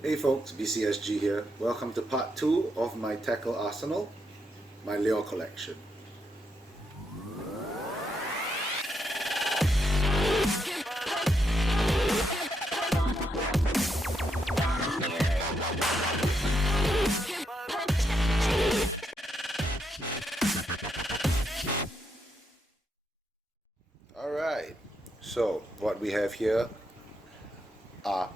Hey folks, BCSG here. Welcome to part 2 of my tackle arsenal, my lure collection. Alright, so what we have here are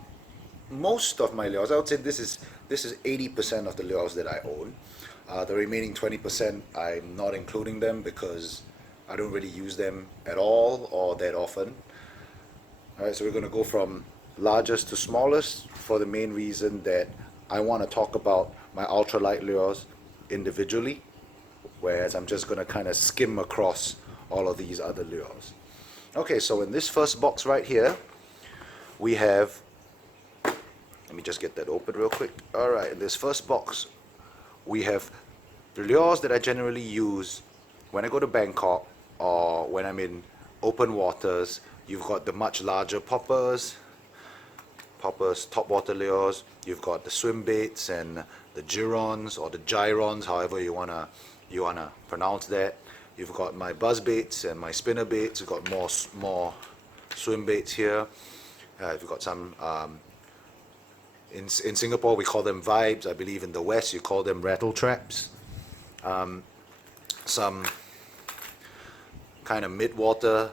most of my lures. I would say this is 80% of the lures that I own. The remaining 20% I'm not including them because I don't really use them at all or that often. Alright, so we're going to go from largest to smallest for the main reason that I want to talk about my ultralight lures individually, whereas I'm just going to kind of skim across all of these other lures. Okay, so in this first box right here, we have, let me just get that open real quick. Alright, in this first box, we have the lures that I generally use when I go to Bangkok or when I'm in open waters. You've got the much larger poppers, topwater lures. You've got the swim baits and the girons or the gyrons, however you wanna pronounce that. You've got my buzz baits and my spinner baits. You've got more swim baits here. You've got some in Singapore we call them vibes. I believe in the West you call them rattle traps. Some kind of mid-water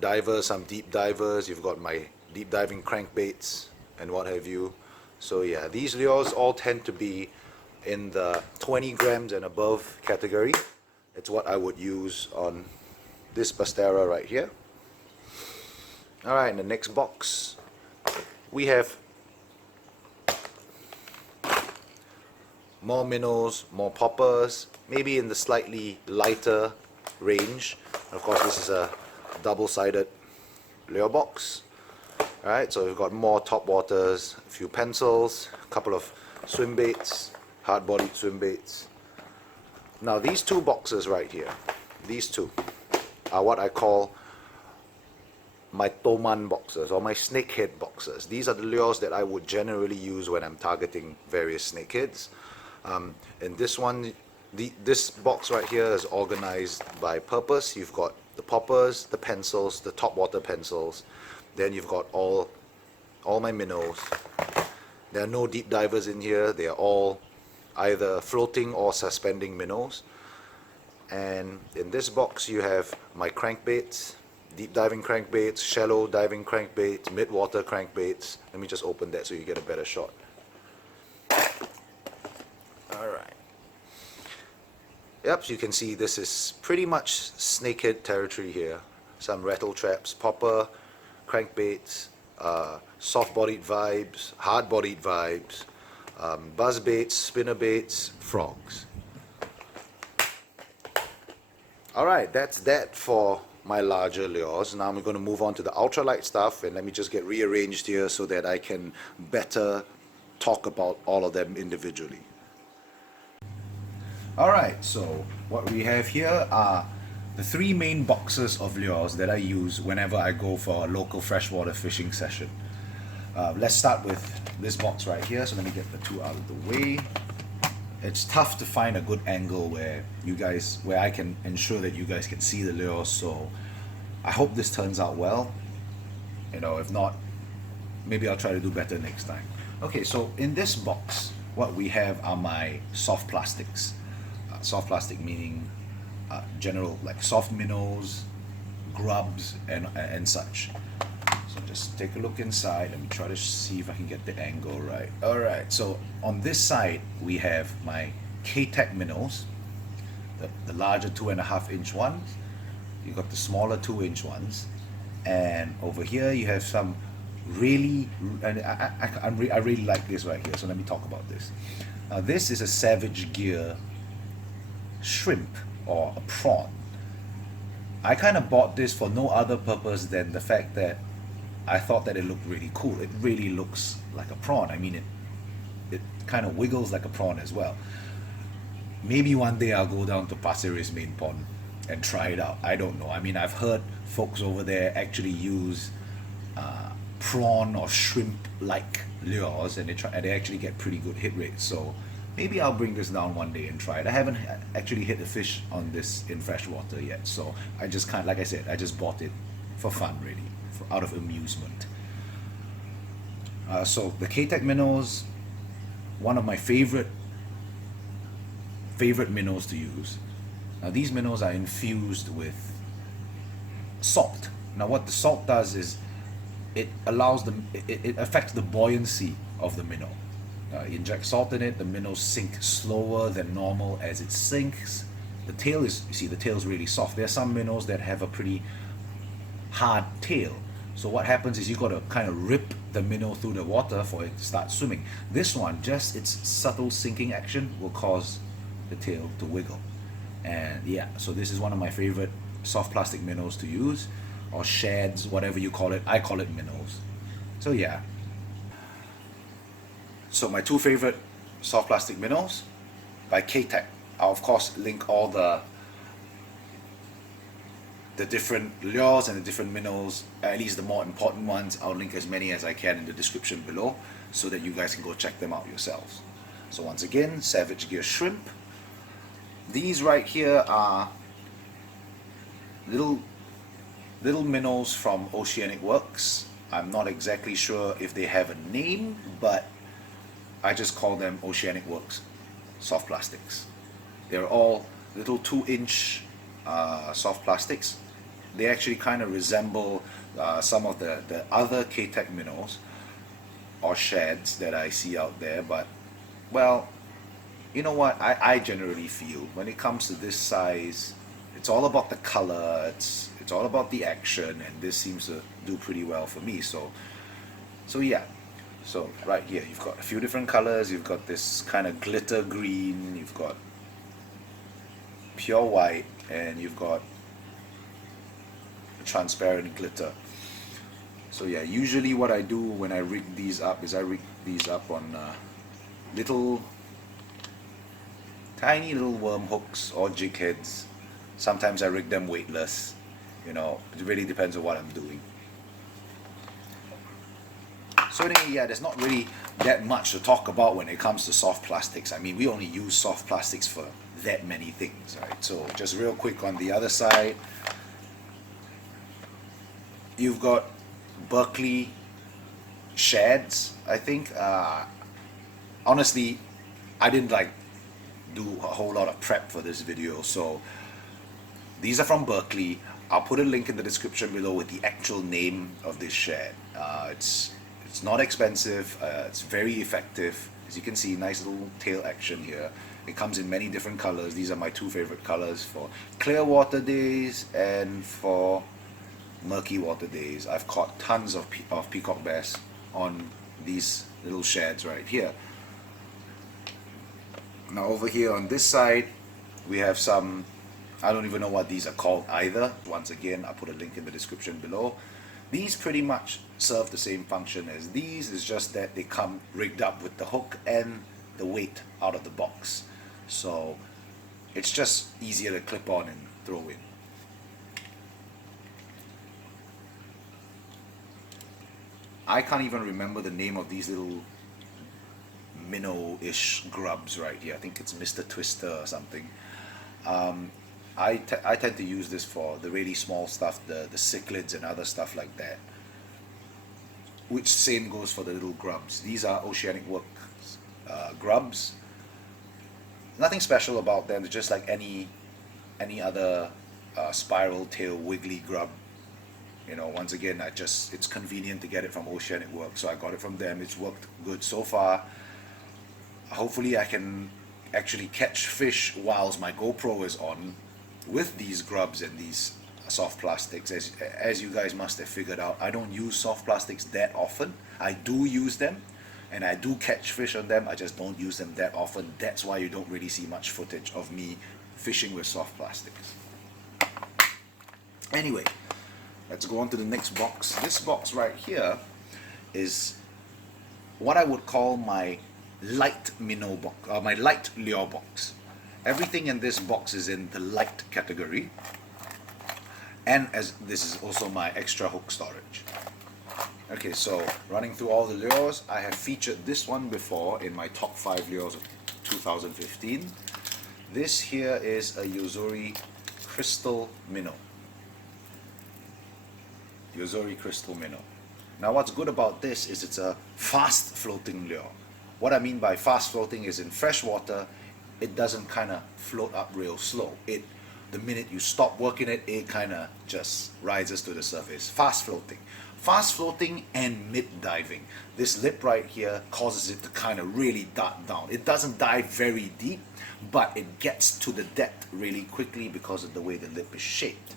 divers, some deep divers. You've got my deep diving crankbaits and what have you. So yeah, these lures all tend to be in the 20 grams and above category. It's what I would use on this Bastera right here. Alright, in the next box we have more minnows, more poppers, maybe in the slightly lighter range. Of course, this is a double-sided lure box. Alright, so we've got more topwaters, a few pencils, a couple of swim baits, hard-bodied swim baits. Now these two boxes right here, these two, are what I call my Toman boxes or my snakehead boxes. These are the lures that I would generally use when I'm targeting various snakeheads. In this one, this box right here is organized by purpose. You've got the poppers, the pencils, the topwater pencils. Then you've got all my minnows. There are no deep divers in here. They are all either floating or suspending minnows. And in this box you have my crankbaits, deep diving crankbaits, shallow diving crankbaits, mid-water crankbaits. Let me just open that so you get a better shot. Alright. Yep, so you can see this is pretty much snakehead territory here. Some rattle traps, popper, crankbaits, soft-bodied vibes, hard-bodied vibes, buzz baits, spinner baits, frogs. Alright, that's that for my larger lures. Now I'm going to move on to the ultralight stuff, and let me just get rearranged here so that I can better talk about all of them individually. Alright, so what we have here are the three main boxes of lures that I use whenever I go for a local freshwater fishing session. Let's start with this box right here. So let me get the two out of the way. It's tough to find a good angle where I can ensure that you guys can see the lures. So I hope this turns out well. You know, if not, maybe I'll try to do better next time. Okay, so in this box, what we have are my soft plastics. Soft plastic meaning general like soft minnows, grubs, and such. So just take a look inside. Let me try to see if I can get the angle right. Alright, so on this side we have my K-Tech minnows, the larger 2.5 inch ones. You got the smaller 2-inch ones, and over here you have some really, and I really like this right here. So let me talk about this. Now this is a Savage Gear shrimp or a prawn. I kind of bought this for no other purpose than the fact that I thought that it looked really cool. It really looks like a prawn. I mean, it kind of wiggles like a prawn as well. Maybe one day I'll go down to Pasir Ris Main Pond and try it out. I don't know. I mean, I've heard folks over there actually use prawn or shrimp like lures, and they actually get pretty good hit rates. So maybe I'll bring this down one day and try it. I haven't actually hit a fish on this in freshwater yet, so I just can't, like I said, I just bought it for fun, really, out of amusement. So the K-Tech minnows, one of my favorite minnows to use. Now these minnows are infused with salt. Now what the salt does is it allows them, it affects the buoyancy of the minnow. You inject salt in it, the minnows sink slower than normal as it sinks. The tail is, you see, the tail is really soft. There are some minnows that have a pretty hard tail. So what happens is you got to kind of rip the minnow through the water for it to start swimming. This one, just its subtle sinking action will cause the tail to wiggle. And yeah, so this is one of my favorite soft plastic minnows to use, or shads, whatever you call it. I call it minnows. So yeah. So my two favorite soft plastic minnows by K-Tech. I'll of course link all the different lures and the different minnows, at least the more important ones. I'll link as many as I can in the description below so that you guys can go check them out yourselves. So once again, Savage Gear Shrimp. These right here are little minnows from Oceanic Works. I'm not exactly sure if they have a name, but I just call them Oceanic Works soft plastics. They're all little 2-inch soft plastics. They actually kind of resemble some of the other K-Tech minnows or shads that I see out there, but well, you know what, I generally feel when it comes to this size, it's all about the color, it's all about the action, and this seems to do pretty well for me. So yeah. So right here you've got a few different colors. You've got this kind of glitter green, you've got pure white, and you've got transparent glitter. So yeah, usually what I do when I rig these up is I rig these up on tiny little worm hooks or jig heads. Sometimes I rig them weightless. You know, it really depends on what I'm doing. So anyway, yeah, there's not really that much to talk about when it comes to soft plastics. I mean, we only use soft plastics for that many things, right? So just real quick on the other side, you've got Berkley shads, I think. Honestly, I didn't do a whole lot of prep for this video, so these are from Berkley. I'll put a link in the description below with the actual name of this shad. It's not expensive, it's very effective. As you can see, nice little tail action here. It comes in many different colors. These are my two favorite colors for clear water days and for murky water days. I've caught tons of peacock bass on these little shads right here. Now over here on this side, we have some, I don't even know what these are called either. Once again, I'll put a link in the description below. These pretty much serve the same function as these. It's just that they come rigged up with the hook and the weight out of the box. So it's just easier to clip on and throw in. I can't even remember the name of these little minnow-ish grubs right here. I think it's Mr. Twister or something. I tend to use this for the really small stuff, the cichlids and other stuff like that. Which same goes for the little grubs. These are Oceanic Works grubs. Nothing special about them. They're just like any other spiral tail wiggly grub. You know, once again, it's convenient to get it from Oceanic Works, so I got it from them. It's worked good so far. Hopefully I can actually catch fish whilst my GoPro is on with these grubs and these soft plastics. As you guys must have figured out, I don't use soft plastics that often. I do use them and I do catch fish on them, I just don't use them that often. That's why you don't really see much footage of me fishing with soft plastics. Anyway, let's go on to the next box. This box right here is what I would call my light minnow box, my light lure box. Everything in this box is in the light category, and as this is also my extra hook storage. Okay, so running through all the lures, I have featured this one before in my top 5 lures of 2015. This here is a Yozuri Crystal Minnow. Yozuri Crystal Minnow. Now what's good about this is it's a fast floating lure. What I mean by fast floating is in fresh water, it doesn't kind of float up real slow. The minute you stop working it, it kind of just rises to the surface. Fast floating. Fast floating and mid diving. This lip right here causes it to kind of really dart down. It doesn't dive very deep, but it gets to the depth really quickly because of the way the lip is shaped.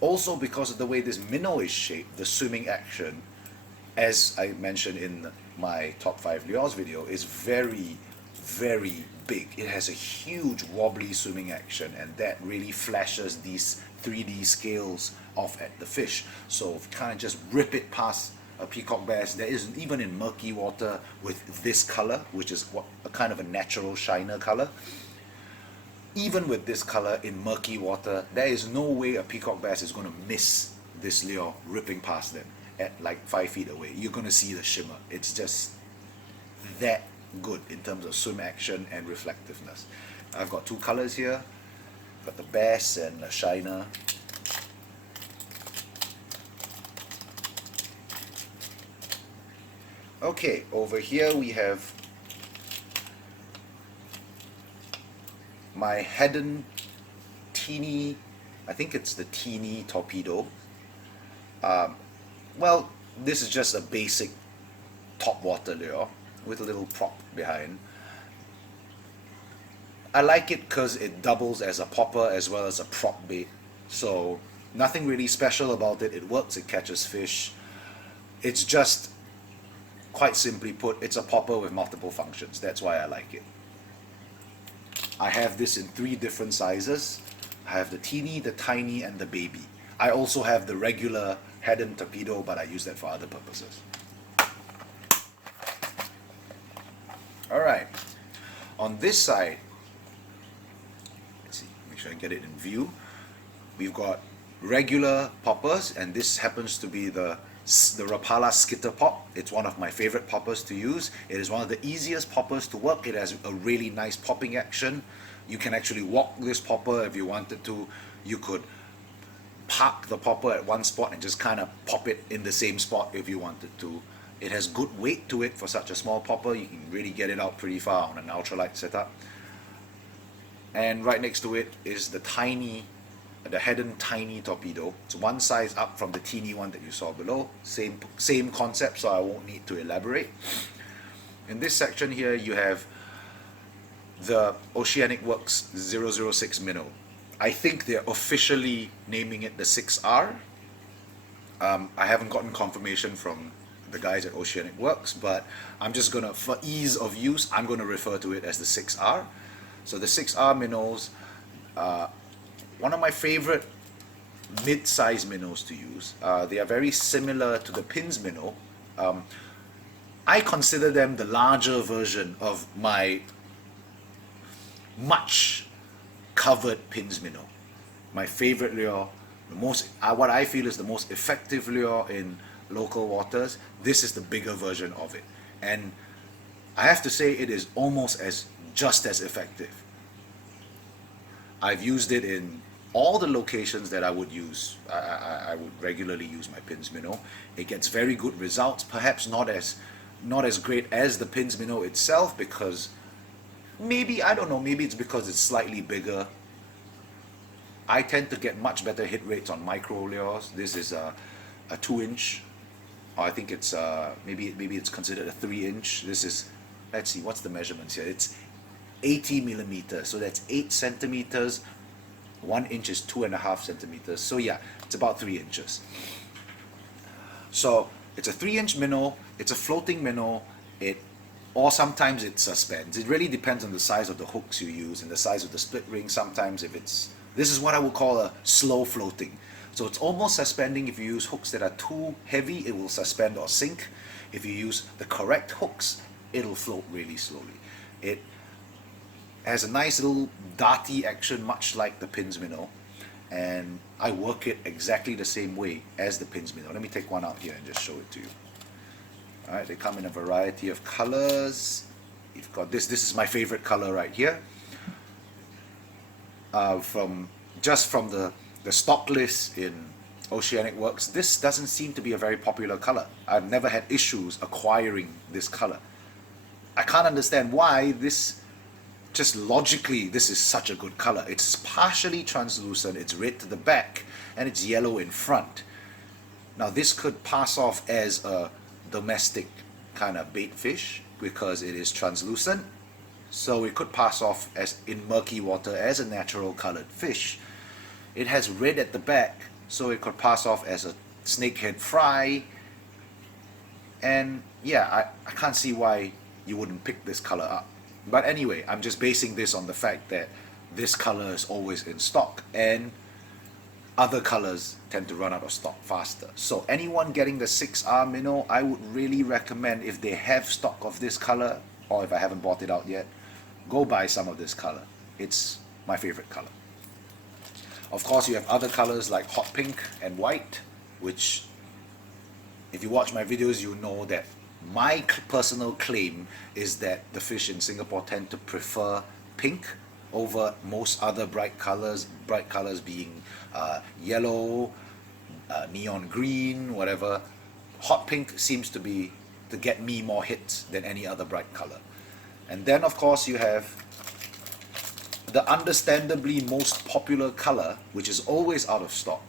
Also because of the way this minnow is shaped, the swimming action, as I mentioned in my top 5 lures video, is very, very big. It has a huge wobbly swimming action, and that really flashes these 3D scales off at the fish. So if you kind of just rip it past a peacock bass, there isn't even in murky water with this color, which is a kind of a natural shiner color. Even with this color in murky water, there is no way a peacock bass is going to miss this lure ripping past them at like 5 feet away. You're going to see the shimmer. It's just that good in terms of swim action and reflectiveness. I've got 2 colors here. I've got the bass and the shiner. Okay, over here we have my Heddon teeny, I think it's the teeny torpedo. Well, this is just a basic topwater lure with a little prop behind. I like it because it doubles as a popper as well as a prop bait. So nothing really special about it. It works, it catches fish. It's just, quite simply put, it's a popper with multiple functions. That's why I like it. I have this in 3 different sizes. I have the teeny, the tiny, and the baby. I also have the regular Heddon Torpedo, but I use that for other purposes. Alright, on this side, let's see, make sure I get it in view. We've got regular poppers, and this happens to be the Rapala Skitter Pop. It's one of my favorite poppers to use. It is one of the easiest poppers to work. It has a really nice popping action. You can actually walk this popper if you wanted to. You could park the popper at one spot and just kind of pop it in the same spot if you wanted to. It has good weight to it for such a small popper. You can really get it out pretty far on an ultralight setup. And right next to it is the Heddon Tiny Torpedo. It's one size up from the teeny one that you saw below. Same concept, so I won't need to elaborate. In this section here, you have the Oceanic Works 006 Minnow. I think they're officially naming it the 6R. I haven't gotten confirmation from the guys at Oceanic Works, but I'm just gonna, for ease of use, I'm gonna refer to it as the 6R. So the 6R minnows, one of my favorite mid-size minnows to use. They are very similar to the Pins minnow. I consider them the larger version of my much covered Pins minnow. My favorite lure, what I feel is the most effective lure in local waters. This is the bigger version of it, and I have to say it is almost just as effective. I've used it in all the locations that I would use. I would regularly use my Pins minnow. It gets very good results, perhaps not as great as the Pins minnow itself, because maybe, I don't know, maybe it's because it's slightly bigger. I tend to get much better hit rates on micro lures. This is a 2-inch. I think it's maybe it's considered a 3-inch. This is, let's see, what's the measurements here? It's 80 millimeters, so that's 8 centimeters. 1 inch is 2.5 centimeters. So yeah, it's about 3 inches. So it's a 3-inch minnow. It's a floating minnow. Or sometimes it suspends. It really depends on the size of the hooks you use and the size of the split ring. Sometimes this is what I would call a slow floating. So it's almost suspending. If you use hooks that are too heavy, it will suspend or sink. If you use the correct hooks, it'll float really slowly. It has a nice little darty action, much like the Pins minnow, and I work it exactly the same way as the Pins minnow. Let me take one out here and just show it to you. Alright, they come in a variety of colors. You've got this is my favorite color right here. From the stock list in Oceanic Works, this doesn't seem to be a very popular color. I've never had issues acquiring this color. I can't understand why this, just logically, this is such a good color. It's partially translucent, it's red to the back, and it's yellow in front. Now this could pass off as a domestic kind of bait fish because it is translucent. So it could pass off as in murky water as a natural colored fish. It has red at the back, so it could pass off as a snakehead fry. And yeah, I can't see why you wouldn't pick this color up. But anyway, I'm just basing this on the fact that this color is always in stock and other colors tend to run out of stock faster. So anyone getting the 6R minnow, I would really recommend, if they have stock of this color, or if I haven't bought it out yet, go buy some of this color. It's my favorite color. Of course, you have other colors like hot pink and white, which, if you watch my videos, you know that my personal claim is that the fish in Singapore tend to prefer pink over most other bright colors being yellow, neon green, whatever. Hot pink seems to get me more hits than any other bright color. And then of course you have the understandably most popular color, which is always out of stock,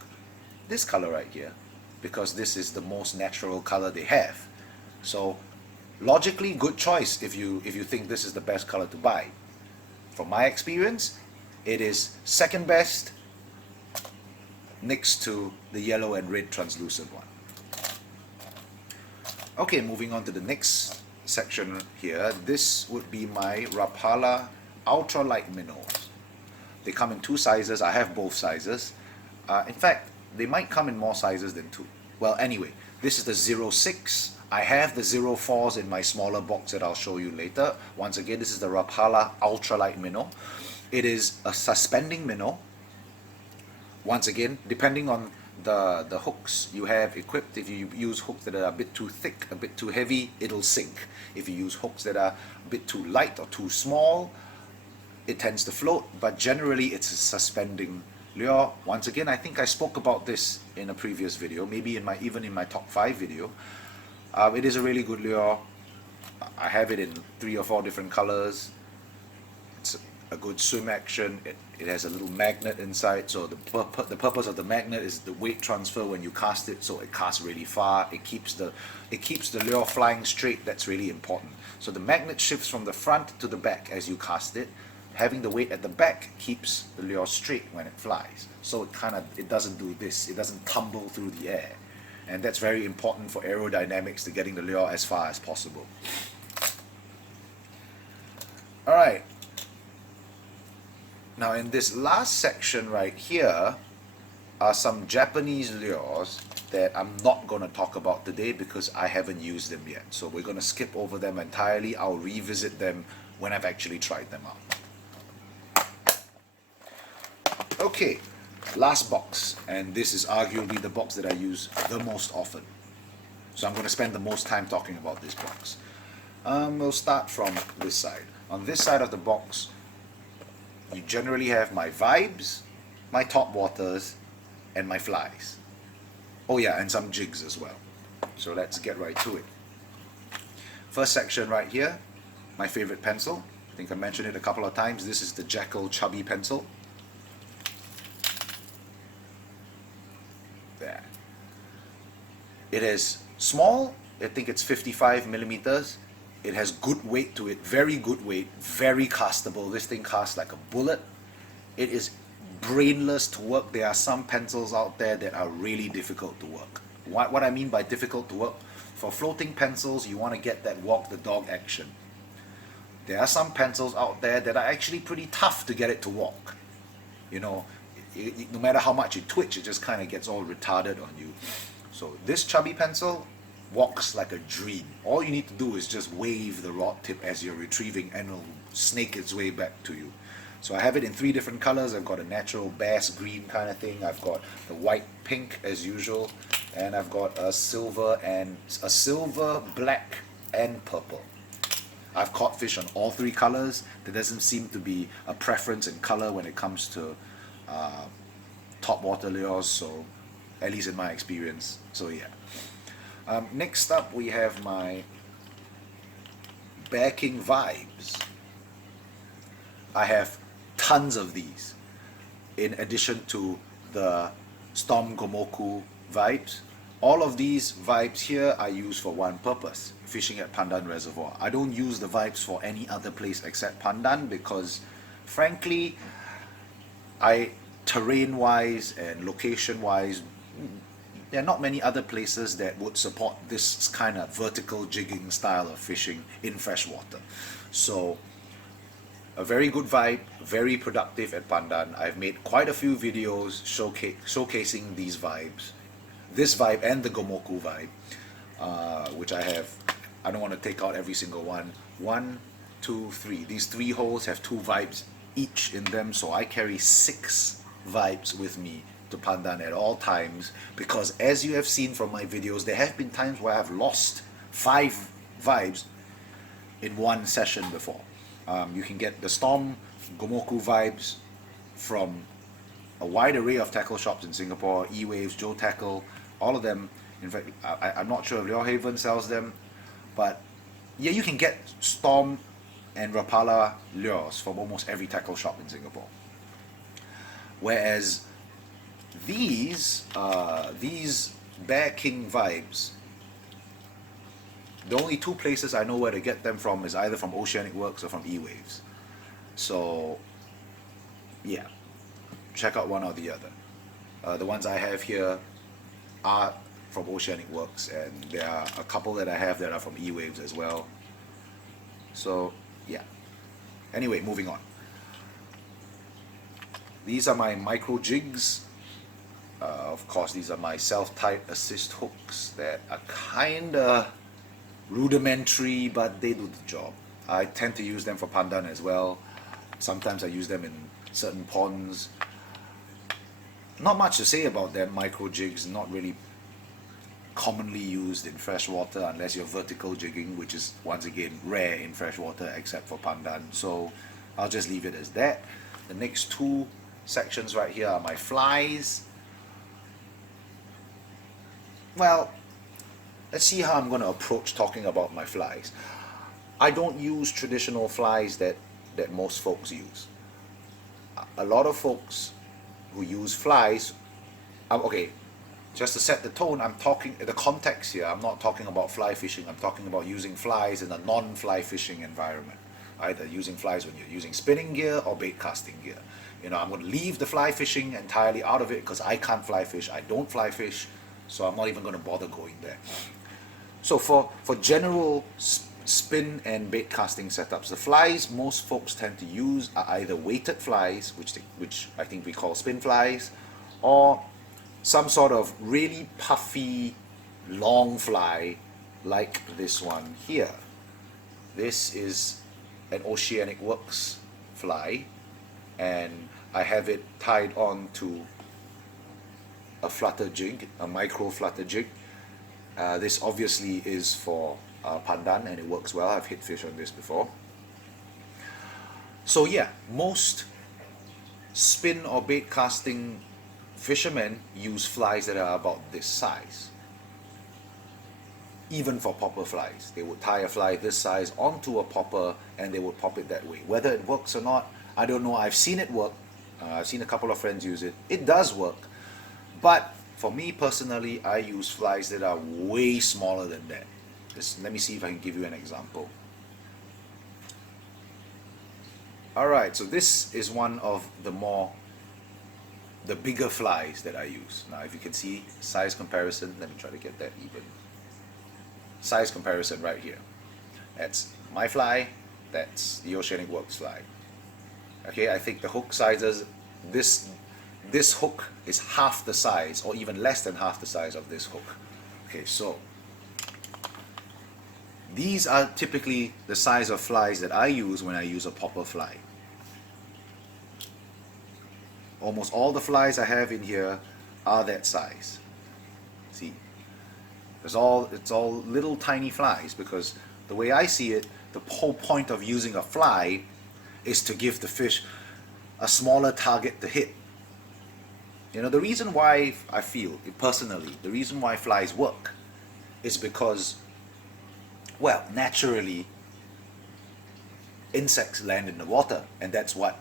this color right here, because this is the most natural color they have. So logically, good choice if you think this is the best color to buy. From my experience, it is second best next to the yellow and red translucent one. Okay, moving on to the next section here. This would be my Rapala ultralight minnows. They come in two sizes. I have both sizes. In fact, they might come in more sizes than two. Well, anyway, this is the 06. I have the 04s in my smaller box that I'll show you later. Once again, this is the Rapala ultralight minnow. It is a suspending minnow. Once again, depending on the hooks you have equipped, if you use hooks that are a bit too thick, a bit too heavy, it'll sink. If you use hooks that are a bit too light or too small, it tends to float, but generally it's a suspending lure. Once again, I think I spoke about this in a previous video, maybe even in my top 5 video. It is a really good lure. I have it in 3 or 4 different colors. It's a good swim action. It has a little magnet inside, so the purpose of the magnet is the weight transfer when you cast it, so it casts really far. It keeps the lure flying straight. That's really important. So the magnet shifts from the front to the back as you cast it. Having the weight at the back keeps the lure straight when it flies. So it doesn't do this. It doesn't tumble through the air. And that's very important for aerodynamics, to getting the lure as far as possible. Alright. Now in this last section right here are some Japanese lures that I'm not going to talk about today because I haven't used them yet. So we're going to skip over them entirely. I'll revisit them when I've actually tried them out. Okay, last box, and this is arguably the box that I use the most often. So I'm going to spend the most time talking about this box. We'll start from this side. On this side of the box, you generally have my vibes, my topwaters, and my flies. Oh yeah, and some jigs as well. So let's get right to it. First section right here, my favorite pencil. I think I mentioned it a couple of times. This is the Jackall Chubby pencil. There. It is small. I think it's 55 millimeters. It has good weight to it, very good weight, very castable. This thing casts like a bullet. It is brainless to work. There are some pencils out there that are really difficult to work. What I mean by difficult to work, for floating pencils, you want to get that walk the dog action. There are some pencils out there that are actually pretty tough to get it to walk. You know, no matter how much you twitch, it just kind of gets all retarded on you. So this Chubby pencil walks like a dream. All you need to do is just wave the rod tip as you're retrieving, and it'll snake its way back to you. So I have it in 3 different colors. I've got a natural bass green kind of thing. I've got the white pink as usual, and I've got a silver, black, and purple. I've caught fish on all three colors. There doesn't seem to be a preference in color when it comes to topwater lures, so at least in my experience. So yeah. Next up we have my Bear King vibes. I have tons of these in addition to the Storm Gomoku vibes. All of these vibes here I use for one purpose: fishing at Pandan Reservoir. I don't use the vibes for any other place except Pandan because frankly, terrain wise and location wise, there are not many other places that would support this kind of vertical jigging style of fishing in freshwater. So a very good vibe, very productive at Pandan. I've made quite a few videos showcasing these vibes, this vibe and the Gomoku vibe, which I have. I don't want to take out every single one. 1, 2, 3. These 3 holes have 2 vibes each in them, so I carry 6 vibes with me to Pandan at all times, because as you have seen from my videos, there have been times where I've lost 5 vibes in one session before. You can get the Storm Gomoku vibes from a wide array of tackle shops in Singapore: E-Waves, Joe Tackle, all of them. In fact, I'm not sure if Lure Haven sells them, but yeah, you can get Storm and Rapala lures from almost every tackle shop in Singapore. Whereas these Bear King vibes, the only 2 places I know where to get them from is either from Oceanic Works or from E-Waves. So yeah, check out one or the other. The ones I have here are from Oceanic Works, and there are a couple that I have that are from E-Waves as well. So yeah, anyway, moving on. These are my micro jigs. Of course, these are my self-tied assist hooks that are kinda rudimentary, but they do the job. I tend to use them for Pandan as well. Sometimes I use them in certain ponds. Not much to say about them. Micro jigs, not really commonly used in freshwater unless you're vertical jigging, which is once again rare in freshwater except for Pandan. So I'll just leave it as that. The next 2 sections right here are my flies. Well, let's see how I'm going to approach talking about my flies. I don't use traditional flies that most folks use. A lot of folks who use flies, okay, just to set the tone, I'm talking the context here. I'm not talking about fly fishing. I'm talking about using flies in a non-fly fishing environment. Either using flies when you're using spinning gear or bait casting gear. You know, I'm going to leave the fly fishing entirely out of it because I can't fly fish. I don't fly fish, so I'm not even going to bother going there. So for general spin and bait casting setups, the flies most folks tend to use are either weighted flies, which I think we call spin flies, or some sort of really puffy long fly like this one here. This is an Oceanic Works fly, and I have it tied on to a flutter jig, a micro flutter jig. This obviously is for Pandan, and it works well. I've hit fish on this before. So yeah, most spin or bait casting fishermen use flies that are about this size. Even for popper flies, they would tie a fly this size onto a popper and they would pop it that way. Whether it works or not, I don't know. I've seen it work. I've seen a couple of friends use it. It does work. But for me personally, I use flies that are way smaller than that. Let me see if I can give you an example. Alright, so this is one of the bigger flies that I use. Now if you can see size comparison, let me try to get that even. Size comparison right here. That's my fly, that's the Oceanic Works fly. Okay, I think the hook sizes, this hook is half the size or even less than half the size of this hook. Okay, so these are typically the size of flies that I use when I use a popper fly. Almost all the flies I have in here are that size. See, It's all little tiny flies, because the way I see it, the whole point of using a fly is to give the fish a smaller target to hit. You know, the reason why I feel, personally, the reason why flies work is because, well, naturally, insects land in the water, and that's what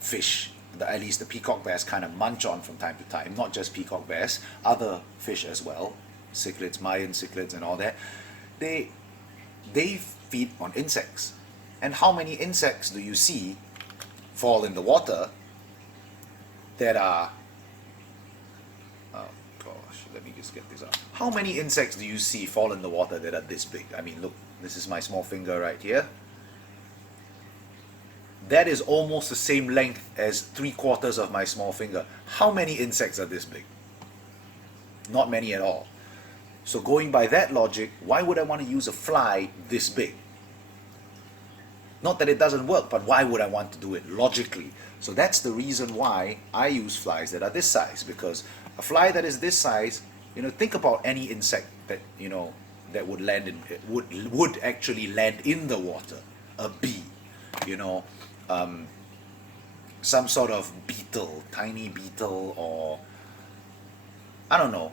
fish, at least the peacock bass, kind of munch on from time to time. Not just peacock bass, other fish as well, cichlids, Mayan cichlids and all that. They feed on insects. And how many insects do you see fall in the water that are, oh gosh, let me just get this up. How many insects do you see fall in the water that are this big? I mean, look, this is my small finger right here. That is almost the same length as 3/4 of my small finger. How many insects are this big? Not many at all. So going by that logic, why would I want to use a fly this big? Not that it doesn't work, but why would I want to do it logically? So that's the reason why I use flies that are this size, because a fly that is this size, you know, think about any insect that, you know, that would land in, would actually land in the water. A bee, you know, some sort of beetle, tiny beetle, or I don't know,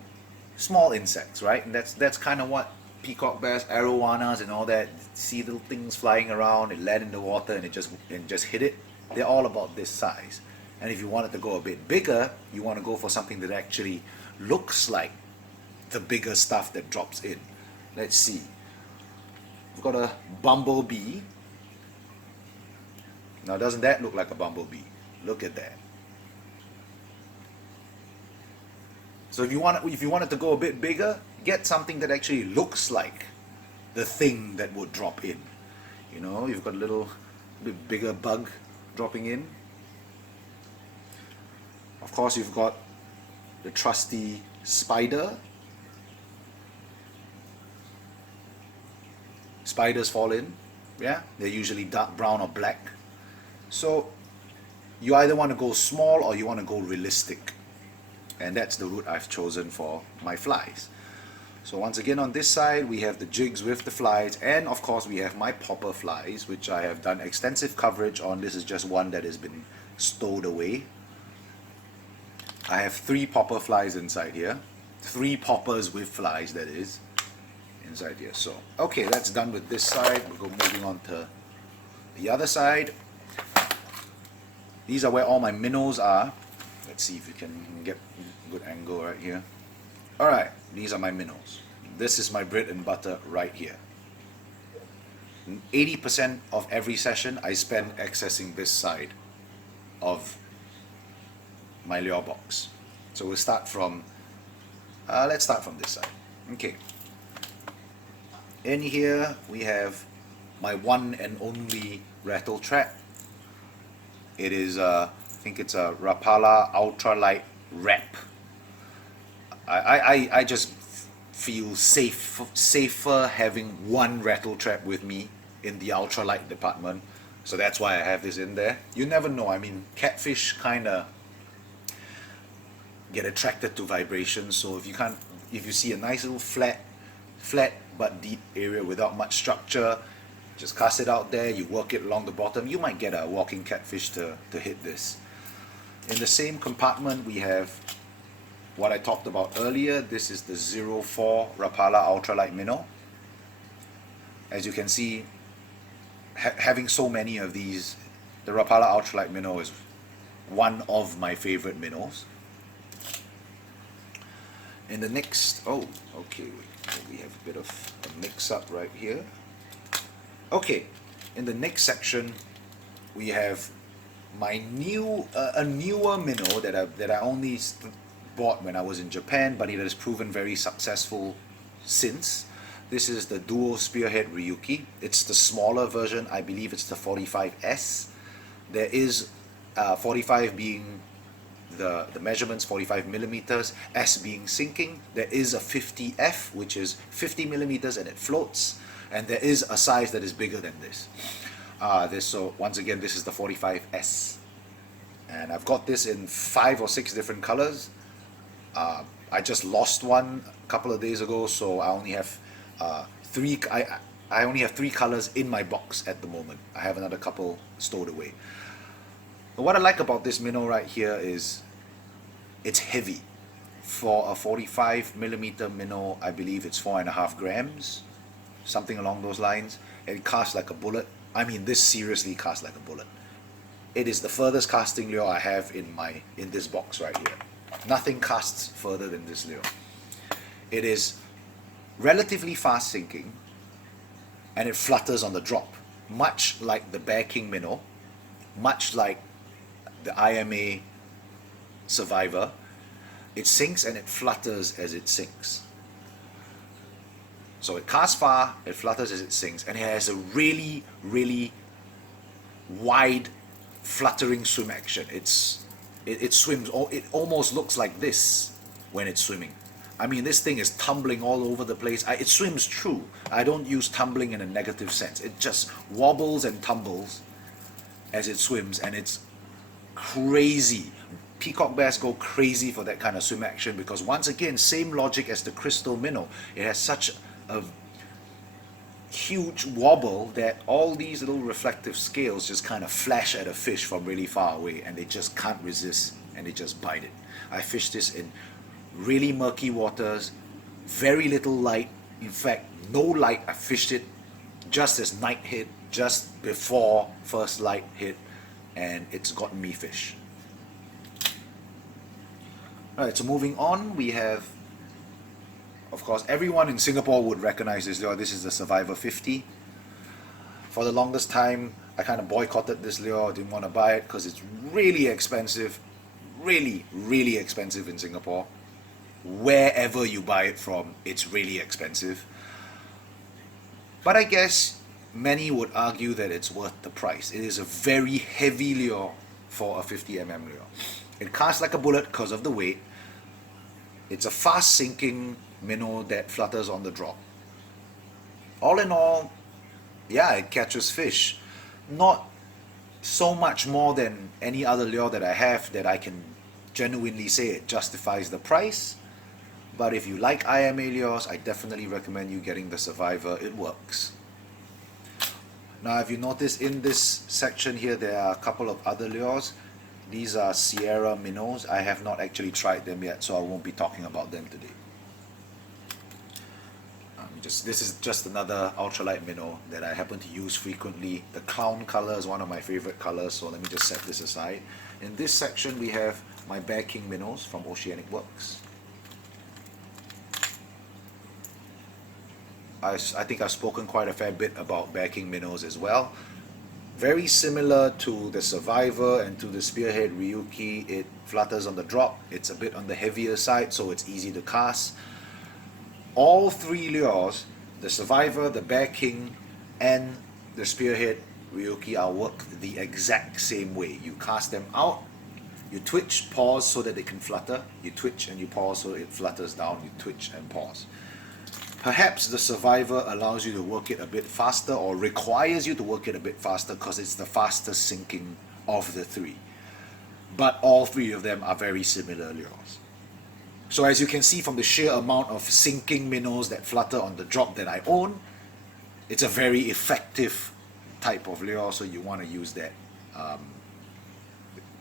small insects, right? And that's kind of what peacock bass, arowanas, and all that. See little things flying around, it land in the water, and it just hit it. They're all about this size. And if you wanted to go a bit bigger, you want to go for something that actually looks like the bigger stuff that drops in. Let's see. We've got a bumblebee. Now, doesn't that look like a bumblebee? Look at that. So if you wanted to go a bit bigger, get something that actually looks like the thing that would drop in. You know, you've got a little bit bigger bug dropping in. Of course, you've got the trusty spider. Spiders fall in, yeah? They're usually dark brown or black. So you either want to go small or you want to go realistic. And that's the route I've chosen for my flies. So once again, on this side, we have the jigs with the flies, and of course we have my popper flies, which I have done extensive coverage on. This is just one that has been stowed away. I have 3 popper flies inside here. 3 poppers with flies, that is, inside here. So, okay, that's done with this side. We'll go moving on to the other side. These are where all my minnows are. Let's see if you can get a good angle right here. Alright, these are my minnows. This is my bread and butter right here. 80% of every session I spend accessing this side of my lure box. So we'll start from, let's start from this side. Okay. In here we have my one and only rattle trap. It is, I think it's a Rapala ultralight wrap. I just feel safer having one rattle trap with me in the ultralight department, so that's why I have this in there. You never know. I mean, catfish kind of get attracted to vibrations. So if you see a nice little flat but deep area without much structure, just cast it out there. You work it along the bottom. You might get a walking catfish to hit this. In the same compartment, we have what I talked about earlier. This is the 04 Rapala Ultralight Minnow. As you can see, having so many of these, the Rapala Ultralight Minnow is one of my favorite minnows. In the next, oh, okay, wait, we have a bit of a mix-up right here. Okay, in the next section, we have my a newer minnow that I only bought when I was in Japan, but it has proven very successful since. This is the Duo Spearhead Ryuki. It's the smaller version. I believe it's the 45S. There is 45 being the measurements, 45 millimeters, S being sinking. There is a 50F, which is 50 millimeters and it floats. And there is a size that is bigger than this. So once again, this is the 45S. And I've got this in 5 or 6 different colors. I just lost one a couple of days ago, so I only have three. I only have 3 colors in my box at the moment. I have another couple stowed away. But what I like about this minnow right here is it's heavy. For a 45mm minnow, I believe it's 4.5 grams, something along those lines. It casts like a bullet. I mean, this seriously casts like a bullet. It is the furthest casting lure I have in this box right here. Nothing casts further than this lure. It is relatively fast sinking, and it flutters on the drop, much like the Bear King minnow, much like the IMA Survivor. It sinks and it flutters as it sinks. So it casts far, it flutters as it sinks, and it has a really, really wide fluttering swim action. It swims, it almost looks like this when it's swimming. I mean, this thing is tumbling all over the place. It swims true. I don't use tumbling in a negative sense. It just wobbles and tumbles as it swims, and it's crazy. Peacock bass go crazy for that kind of swim action because, once again, same logic as the crystal minnow. It has such a huge wobble that all these little reflective scales just kind of flash at a fish from really far away, and they just can't resist and they just bite it. I fished this in really murky waters, very little light, in fact no light. I fished it just as night hit, just before first light hit, and it's gotten me fish. Alright, so moving on, we have, of course, everyone in Singapore would recognize this lure. This is the Survivor 50. For the longest time, I kind of boycotted this lure, didn't want to buy it because it's really expensive, really, really expensive in Singapore. Wherever you buy it from, it's really expensive. But I guess many would argue that it's worth the price. It is a very heavy lure for a 50mm lure. It casts like a bullet because of the weight. It's a fast sinking minnow that flutters on the drop. All in all, yeah, it catches fish. Not so much more than any other lure that I have that I can genuinely say it justifies the price. But if you like IMA lures, I definitely recommend you getting the Survivor. It works. Now, if you notice in this section here, there are a couple of other lures. These are Sierra minnows. I have not actually tried them yet, so I won't be talking about them today. This is just another ultralight minnow that I happen to use frequently. The clown color is one of my favorite colors, so let me just set this aside. In this section, we have my Bear King minnows from Oceanic Works. I think I've spoken quite a fair bit about Bear King minnows as well. Very similar to the Survivor and to the Spearhead Ryuki. It flutters on the drop. It's a bit on the heavier side, so it's easy to cast. All 3 lures, the Survivor, the Bear King, and the Spearhead Ryuki, are worked the exact same way. You cast them out, you twitch, pause so that they can flutter. You twitch and you pause so it flutters down. You twitch and pause. Perhaps the Survivor allows you to work it a bit faster, or requires you to work it a bit faster because it's the fastest sinking of the 3. But all 3 of them are very similar lures. So as you can see from the sheer amount of sinking minnows that flutter on the drop that I own, it's a very effective type of lure, so you want to use that.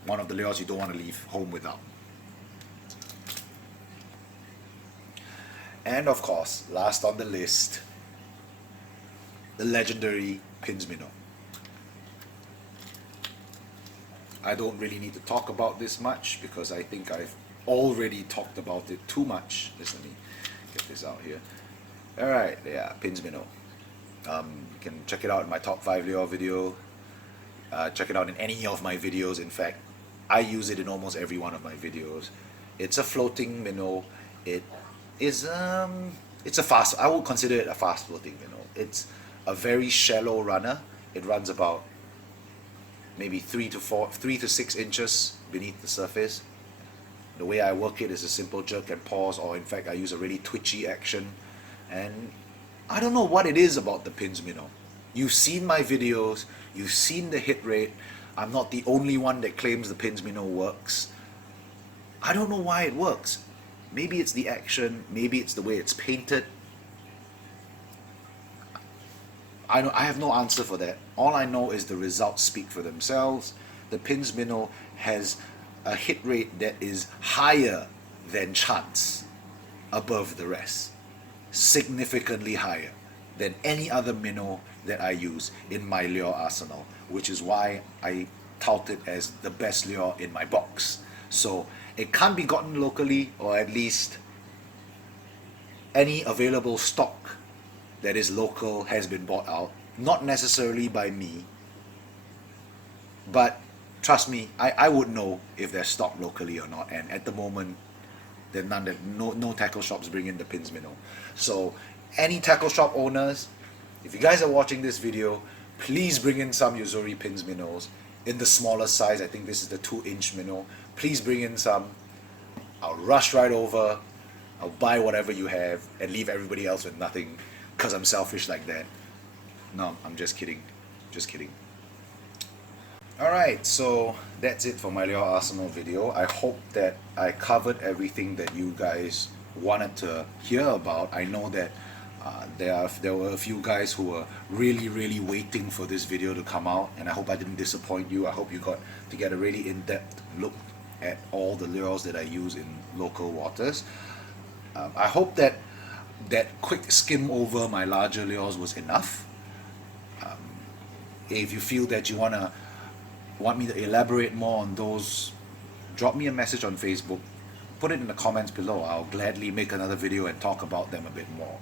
One of the lures you don't want to leave home without. And of course, last on the list, the legendary Pins minnow. I don't really need to talk about this much because I think I've already talked about it too much. Let me get this out here. Alright, yeah, Pins minnow. You can check it out in my top 5 lure video. Check it out in any of my videos. In fact, I use it in almost every one of my videos. It's a floating minnow. It is it's a fast, I would consider it a fast floating minnow. It's a very shallow runner. It runs about maybe 3 to 6 inches beneath the surface. The way I work it is a simple jerk and pause, or in fact I use a really twitchy action. And I don't know what it is about the Pins minnow. You've seen my videos, you've seen the hit rate. I'm not the only one that claims the Pins minnow works. I don't know why it works. Maybe it's the action, maybe it's the way it's painted. I have no answer for that. All I know is the results speak for themselves. The Pins Minnow has a hit rate that is higher than chance above the rest. Significantly higher than any other minnow that I use in my lure arsenal, which is why I tout it as the best lure in my box. So it can't be gotten locally, or at least any available stock that is local has been bought out. Not necessarily by me, but trust me, I would know if they're stocked locally or not. And at the moment, there's none. No tackle shops bring in the Pins Minnow. So any tackle shop owners, if you guys are watching this video, please bring in some Yozuri Pins Minnows in the smaller size. I think this is the 2-inch minnow. Please bring in some. I'll rush right over. I'll buy whatever you have and leave everybody else with nothing, because I'm selfish like that. No, I'm just kidding. Just kidding. Alright, so that's it for my lure arsenal video. I hope that I covered everything that you guys wanted to hear about. I know that there were a few guys who were really waiting for this video to come out, and I hope I didn't disappoint you. I hope you got to get a really in-depth look at all the lures that I use in local waters. I hope that quick skim over my larger lures was enough. If you feel that you want me to elaborate more on those, drop me a message on Facebook, put it in the comments below. I'll gladly make another video and talk about them a bit more.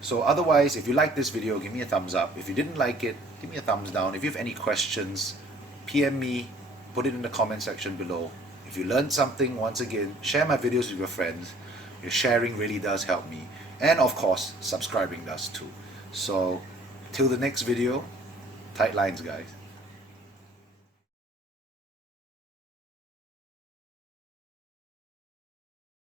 So otherwise, if you like this video, give me a thumbs up. If you didn't like it, give me a thumbs down. If you have any questions, PM me, put it in the comment section below. If you learned something, once again, share my videos with your friends. Your sharing really does help me. And of course, subscribing does too. So till the next video, tight lines guys.